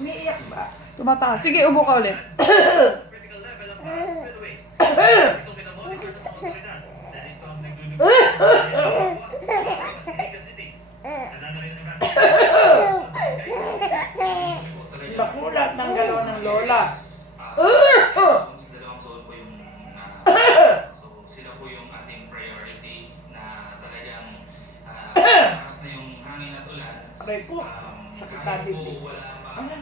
Umiiyak ba? Tumataas. Sige, ubo ka ulit. Nakulat ng galaw ng lola. Dalawang soul po yung so sila po yung ating priority na talagang lakas na yung hangin at ulan. Aray po, sakit na kahit dibdib. po wala pa Ano?